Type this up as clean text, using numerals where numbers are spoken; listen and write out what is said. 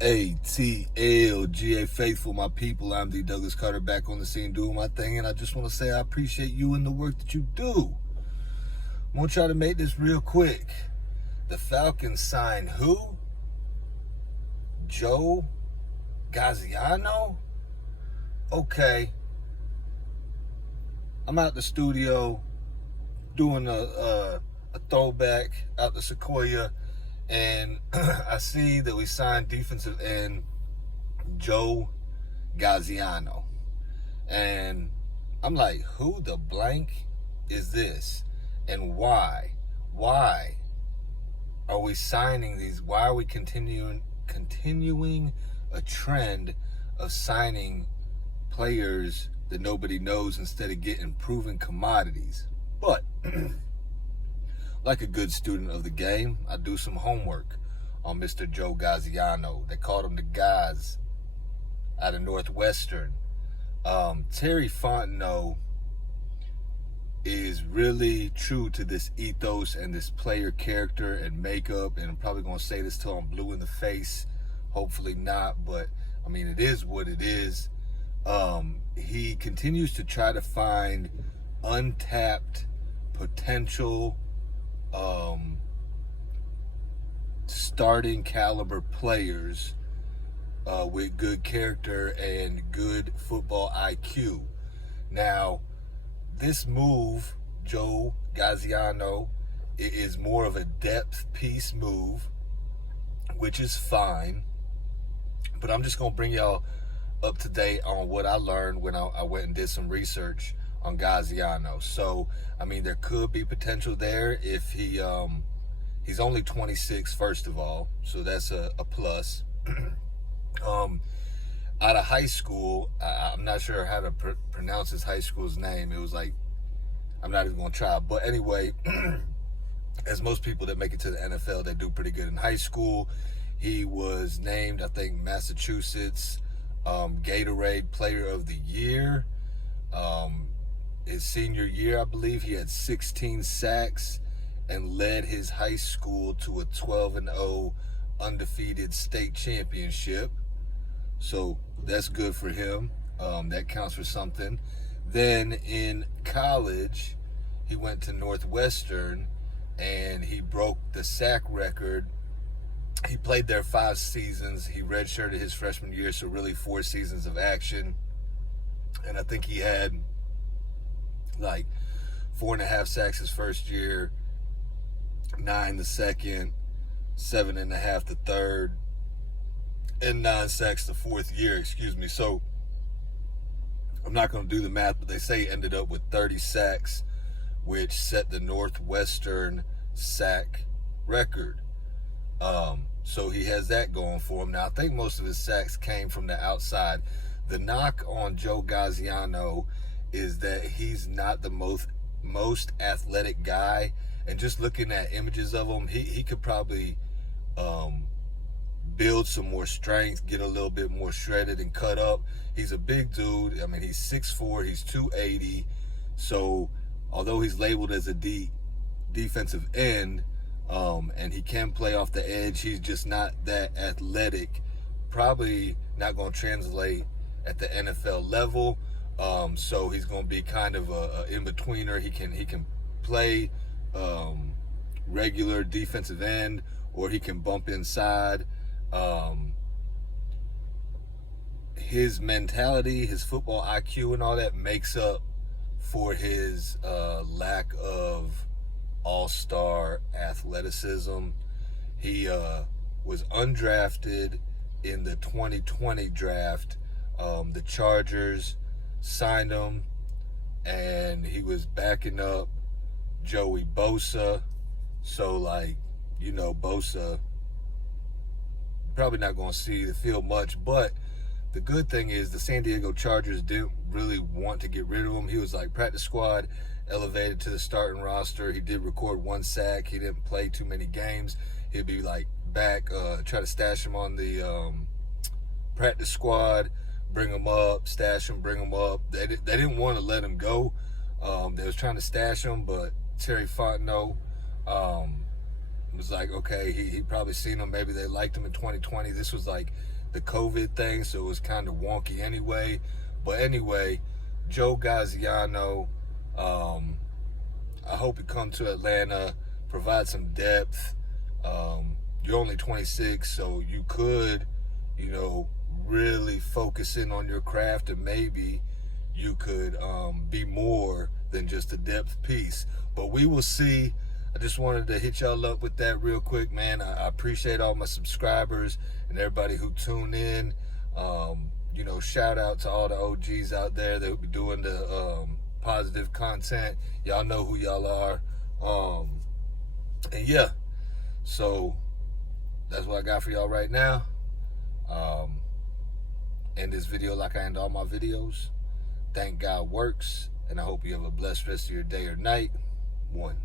ATL.GA faithful, my people. I'm the Douglas Carter, back on the scene doing my thing, and I just want to say I appreciate you and the work that you do. I'm going to try to make this real quick. The Falcons signed who? Joe Gaziano? Okay. I'm out the studio doing a throwback out the Sequoia, and I see that we signed defensive end Joe Gaziano. And I'm like, who the blank is this? And why? Why are we signing these? Why are we continuing a trend of signing players that nobody knows instead of getting proven commodities? But like a good student of the game, I do some homework on Mr. Joe Gaziano. They called him the Gaz out of Northwestern. Terry Fontenot is really true to this ethos and this player character and makeup, and I'm probably going to say this till I'm blue in the face. Hopefully not, but I mean, it is what it is. He continues to try to find untapped potential starting caliber players with good character and good football IQ. Now, this move, Joe Gaziano, is more of a depth piece move, which is fine. But I'm just going to bring y'all up to date on what I learned when I went and did some research on Gaziano. So, I mean, there could be potential there if he's only 26, first of all, so that's a plus. Out of high school, I'm not sure how to pronounce his high school's name. It was like, I'm not even going to try. But anyway, as most people that make it to the NFL, they do pretty good in high school. He was named, I think, Massachusetts Gatorade Player of the Year. His senior year, I believe, he had 16 sacks and led his high school to a 12-0 undefeated state championship. So that's good for him. That counts for something. Then in college, he went to Northwestern and he broke the sack record. He played there 5 seasons. He redshirted his freshman year, so really 4 seasons of action. And I think he had like 4.5 sacks his first year, 9 the second, 7.5 the third, and 9 sacks the fourth year, excuse me. So I'm not going to do the math, but they say he ended up with 30 sacks, which set the Northwestern sack record. So he has that going for him. Now, I think most of his sacks came from the outside. The knock on Joe Gaziano is that he's not the most athletic guy. And just looking at images of him, he could probably build some more strength, get a little bit more shredded and cut up. He's a big dude. I mean, he's 6'4", he's 280. So although he's labeled as a defensive end, and he can play off the edge, he's just not that athletic. Probably not going to translate at the NFL level. So he's going to be kind of a in-betweener. He can play regular defensive end, or he can bump inside. His mentality, his football IQ and all that makes up for his lack of all-star athleticism. He was undrafted in the 2020 draft. The Chargers signed him, and he was backing up Joey Bosa. So, like, you know, Bosa probably not going to see the field much, but the good thing is the San Diego Chargers didn't really want to get rid of him. He was like practice squad, elevated to the starting roster. He did record 1 sack. He didn't play too many games. He'd be like back, try to stash him on the practice squad, bring him up, stash him, bring him up. They didn't want to let him go. They was trying to stash him, but Terry Fontenot was like, okay, he probably seen him. Maybe they liked him in 2020. This was like the COVID thing, so it was kind of wonky anyway. But anyway, Joe Gaziano, I hope you come to Atlanta, provide some depth. You're only 26, so you could, really focus in on your craft, and maybe you could be more than just a depth piece. But we will see. I just wanted to hit y'all up with that real quick, man. I appreciate all my subscribers and everybody who tuned in. Shout out to all the OGs out there that will be doing the positive content. Y'all know who y'all are. And yeah, so that's what I got for y'all right now. End this video like I end all my videos. Thank God works, and I hope you have a blessed rest of your day or night. 1.